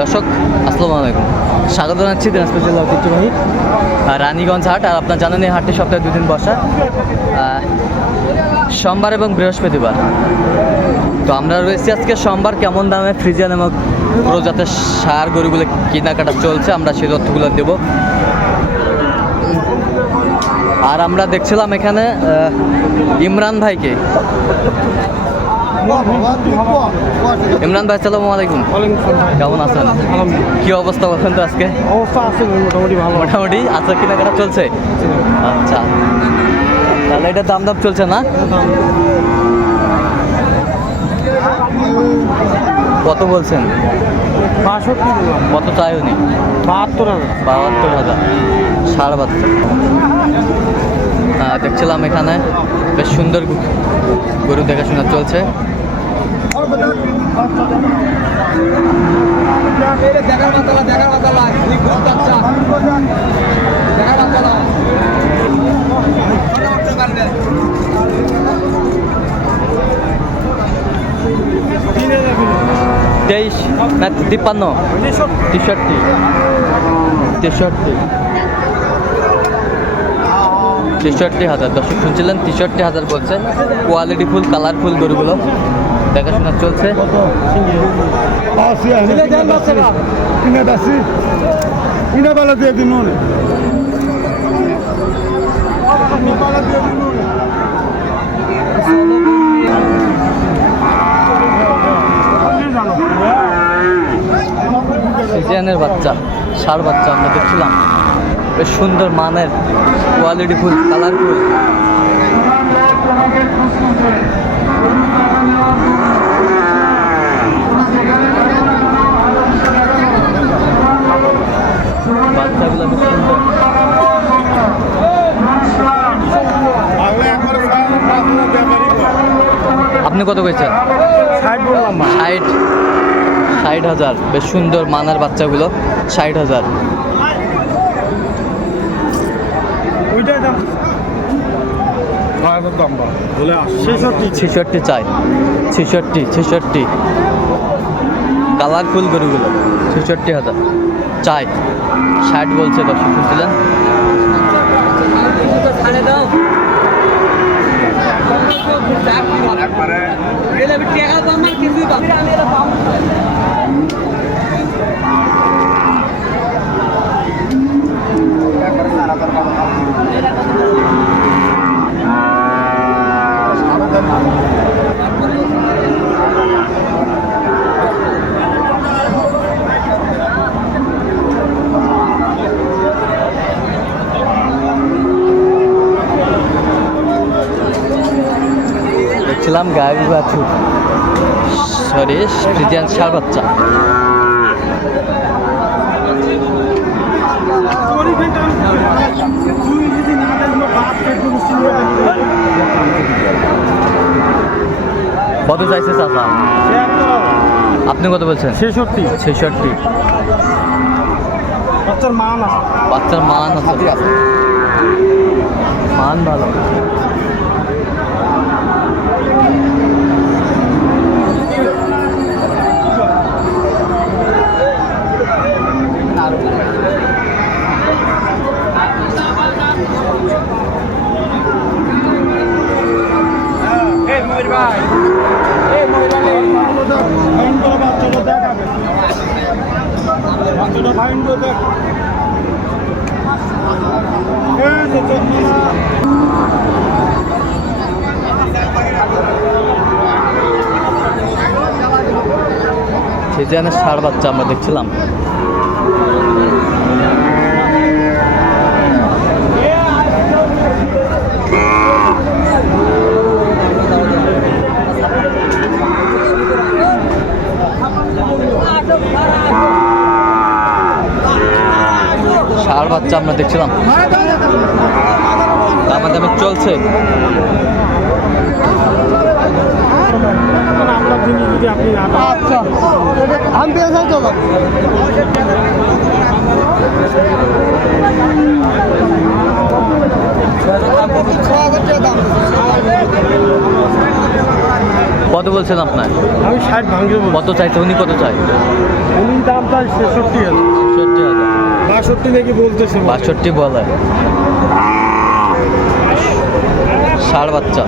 দর্শক, আসসালামু আলাইকুম। স্বাগত জানাচ্ছি দিনাজপুর জেলা ঐতিহ্যবাহী রানীগঞ্জ হাট। আর আপনার জানেন, এই হাটটি সপ্তাহে দুদিন বসা। সোমবার এবং বৃহস্পতিবার। তো আমরা রয়েছি আজকে সোমবার কেমন দামে ফ্রিজিয়ান এবং প্রজাতের সার গরুগুলো কেনাকাটা চলছে, আমরা সেই তথ্যগুলো দেব। আর আমরা দেখছিলাম এখানে ইমরান ভাইকে। ইমরান ভাই সালামু আলাইকুম। কেমন আছেন? কি অবস্থা বলেন তো আজকে? অবস্থা আছে মোটামুটি ভালো। মোটামুটি আচ্ছা কেনাকাটা চলছে? আচ্ছা। তাহলে এটা দাম দাম চলছে না? কত বলছেন? বাষট্টি কত চাই উনি? বাহাত্তর হাজার। বাহাত্তর হাজার। সাড়ে বাহাত্তর। দেখছিলাম এখানে। বেশ সুন্দর গরু দেখাশোনা চলছে। তেইশ না তিপ্পান্ন। তেষট্টি। তেষট্টি। তেষট্টি হাজার। দর্শক শুনছিলেন তেষট্টি হাজার বলছে। কোয়ালিটি ফুল কালারফুল গরুগুলো। দেখাশোনা চলছে। দিয়ে দিন সিজিয়ানের বাচ্চা ষাড় বাচ্চা আমরা দেখছিলাম। বেশ সুন্দর মানের কোয়ালিটি ফুল কালারফুল বাচ্চাগুলো বেশ সুন্দর। আপনি কত কইছেন? ষাট বললাম ষাট। ষাট হাজার। বেশ সুন্দর মানার বাচ্চাগুলো। ষাট হাজার। ওইটাই দাম। ছেষট্টি। ছেষট্টি চাই। ছেষট্টি ছেষট্টি। কালারফুল গরুগুলো ছেষট্টি হাজার। চাই। ষাট বলছে দর্শক শুনছিলেন দেখছিলাম গায়ে বাছুর সরি ফ্রিজিয়ান সার বাচ্চা। কত চাইছে চাচা? আপনি কত বলছেন? ছেষট্টি। ছেষট্টি। বাচ্চার মান আছে। বাচ্চার মান আছে। মান ভালো। চন্দ্রনা। সার বাচ্চা আমরা দেখছিলাম ষাড় বাচ্চা আমরা দেখছিলাম। দামাদামি চলছে। আচ্ছা কত বলছেন আপনার? আমি ষাট ভাঙিয়ে বলছি। কত চাইছে? উনি কত চাই উনি দাম তাই ছেষট্টি হাজার। বাষট্টি নাকি বলতেছে বাষট্টি বলে। ষাড় বাচ্চা।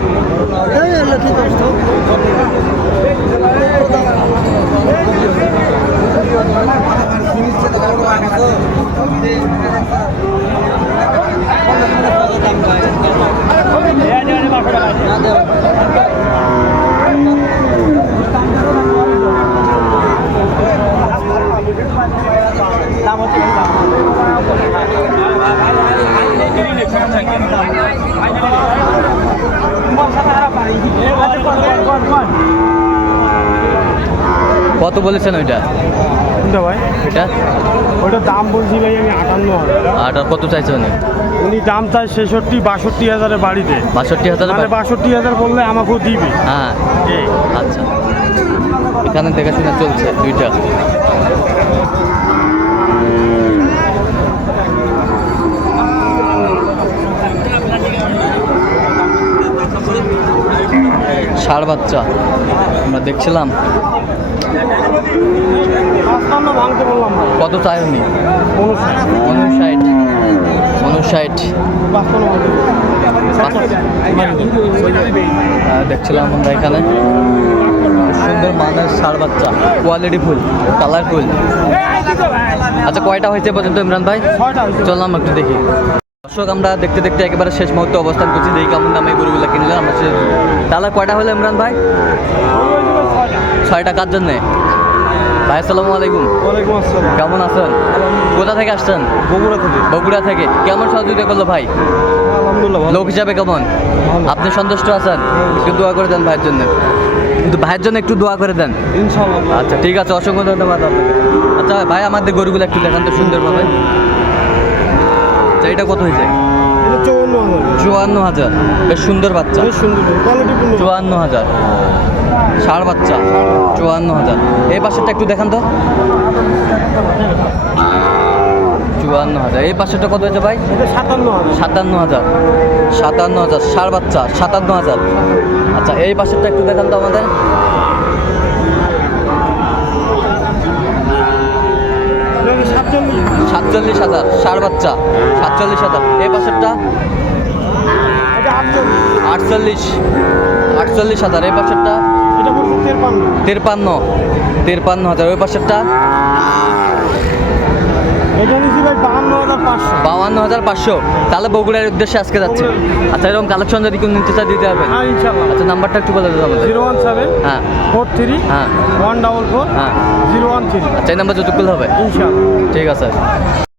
কত বলেছেন ওইটা? কোনটা ভাই? এটা? দাম বলছি ভাই আমি আটান্ন হাজার। কত চাইছে উনি? উনি দাম চাই ছেষট্টি বাষট্টি হাজারের বাড়িতে। বাষট্টি হাজার মানে বাষট্টি হাজার বললে আমাকেও দিবে। হ্যাঁ। আচ্ছা। এখানে দেখাশোনা চলছে দুইটা। ষাড় বাচ্চা। আমরা দেখছিলাম। কত চাই উনি উনষাট উনষাট দেখছিলাম আমরা এখানে। সুন্দর মানের ষাড় বাচ্চা। কোয়ালিটি ফুল কালারফুল আচ্ছা কয়টা হয়েছে পর্যন্ত ইমরান ভাই? চললাম একটু দেখি। দর্শক আমরা দেখতে দেখতে একেবারে শেষ মুহূর্তে অবস্থান করছি। দেখি কেমন দামে এই গরুগুলো কিনলাম আমরা সে তাহলে কয়টা হলো ইমরান ভাই? ছয়টা কার জন্যে? ভাই আসসালামু আলাইকুম। কেমন আছেন? কোথা থেকে আসছেন? বগুড়া থেকে। বগুড়া থেকে। কেমন সহযোগিতা করল ভাই? লোক হিসাবে কেমন? আপনি সন্তুষ্ট আছেন? একটু দোয়া করে দেন ভাইয়ের জন্য। কিন্তু ভাইয়ের জন্য একটু দোয়া করে দেন। আচ্ছা ঠিক আছে। অসংখ্য ধন্যবাদ আপনাকে। আচ্ছা ভাই আমাদের গরুগুলো একটু দেখান তো সুন্দরভাবে। এটা কত হয়েছে? চুয়ান্ন হাজার। বেশ সুন্দর বাচ্চা। চুয়ান্ন হাজার। ষাড় বাচ্চা। চুয়ান্ন হাজার। এই পাশেরটা একটু দেখান তো। চুয়ান্ন হাজার। এই পাশেরটা কত হয়েছে ভাই? সাতান্ন হাজার। সাতান্ন হাজার। সাতান্ন হাজার। ষাড় বাচ্চা। সাতান্ন হাজার। আচ্ছা এই পাশেরটা একটু দেখান তো আমাদের। সাতচল্লিশ? হাজার সার বাচ্চা সাতচল্লিশ হাজার। এই পাশেরটা? আটচল্লিশ। আটচল্লিশ হাজার। এই পাশেরটা? তেরপান্ন। তেরপান্ন হাজার। ওই পাশেরটা? বাহান্ন হাজার হাজার পাঁচশো। তাহলে বগুড়ার উদ্দেশ্যে আজকে যাচ্ছে। আচ্ছা এরকম কালেকশন যদি কেউ নিতে চায় দিতে হবে হ্যাঁ আচ্ছা নাম্বারটা একটু বলে দেবো আমাদের। জিরো ওয়ান সেভেন হ্যাঁ। ফোর থ্রি হ্যাঁ। ওয়ান ডাবল ফোর হ্যাঁ। Zero one three. আচ্ছা এই নাম্বার যতক্ষণ হবে। ঠিক আছে।